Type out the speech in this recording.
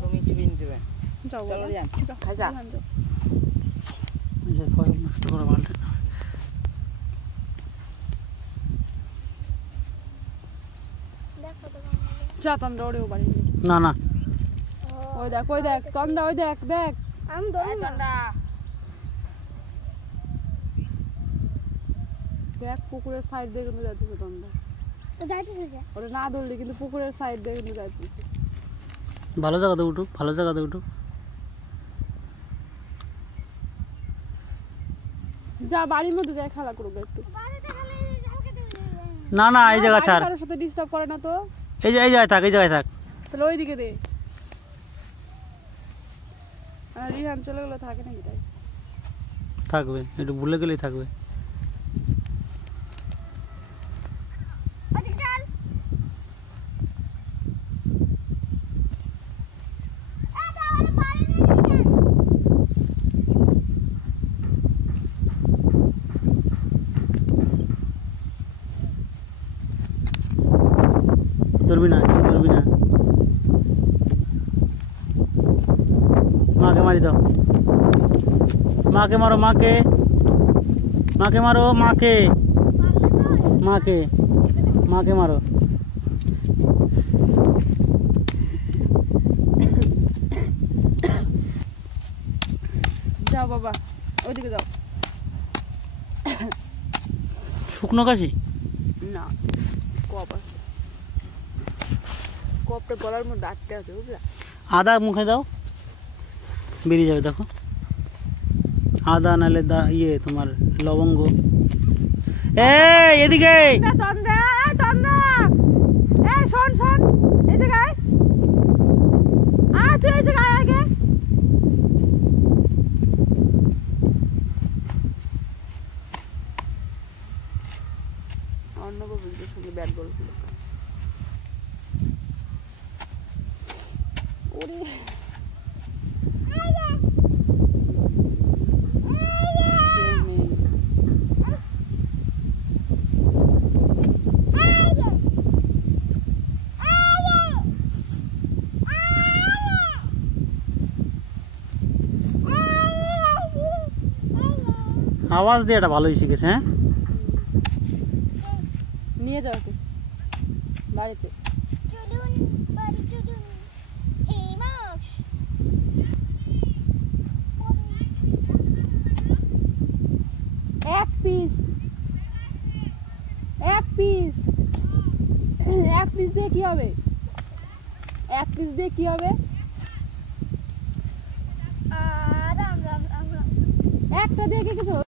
তুমি চিবিয়ে দিবে যাও চলো যান খাই যা যে ফল নষ্ট করে বালতি যা তন্দ্রা ওরেও বাড়ি না না ওই দেখ তন্দ্রা ওই দেখ আমি তন্দ্রা দেখ পুকুরের সাইড দিয়ে কিন্তু যাইতেছে তন্দ্রা ওটা না ধরলি কিন্তু পুকুরের সাইড দিয়ে কিন্তু যাইতেছে ভালো জায়গাতে উঠুক ভালো জায়গাতে উঠুক যা বাড়ির মধ্যে যাই খেলা করুক একটু না না এই জায়গা ছাড় কারোর সাথে ডিস্টার্ব করে না তো এই জায়গায় থাক তাহলে ওইদিকে দে আর রিহান চলে গেলে থাকে নাকি তাই থাকবে একটু ভুলে গেলেই থাকবে ধরবি না মাকে মারি দাও মাকে মারো মাকে মারো মাকে মারো যাও বাবা ওইদিকে যাও শুকনো কাশি না কপ আছে কপটা গলার মধ্যে আটকে আছে বুঝলা আদা মুখে দাও বেরিয়ে যাবে দেখো আদা নালে ইয়ে তোমার লবঙ্গ এদিকে শোন এই জায়গায় তুই এই জায়গায় আগে অন্য বন্ধুদের সঙ্গে ব্যাট বল খেলে আওয়াজ দিয়ে এটা ভালোই শিখেছে হ্যাঁ নিয়ে যাও তুই বাড়িতে এক পিস দিয়ে কি হবে একটা দিয়ে কি কিছু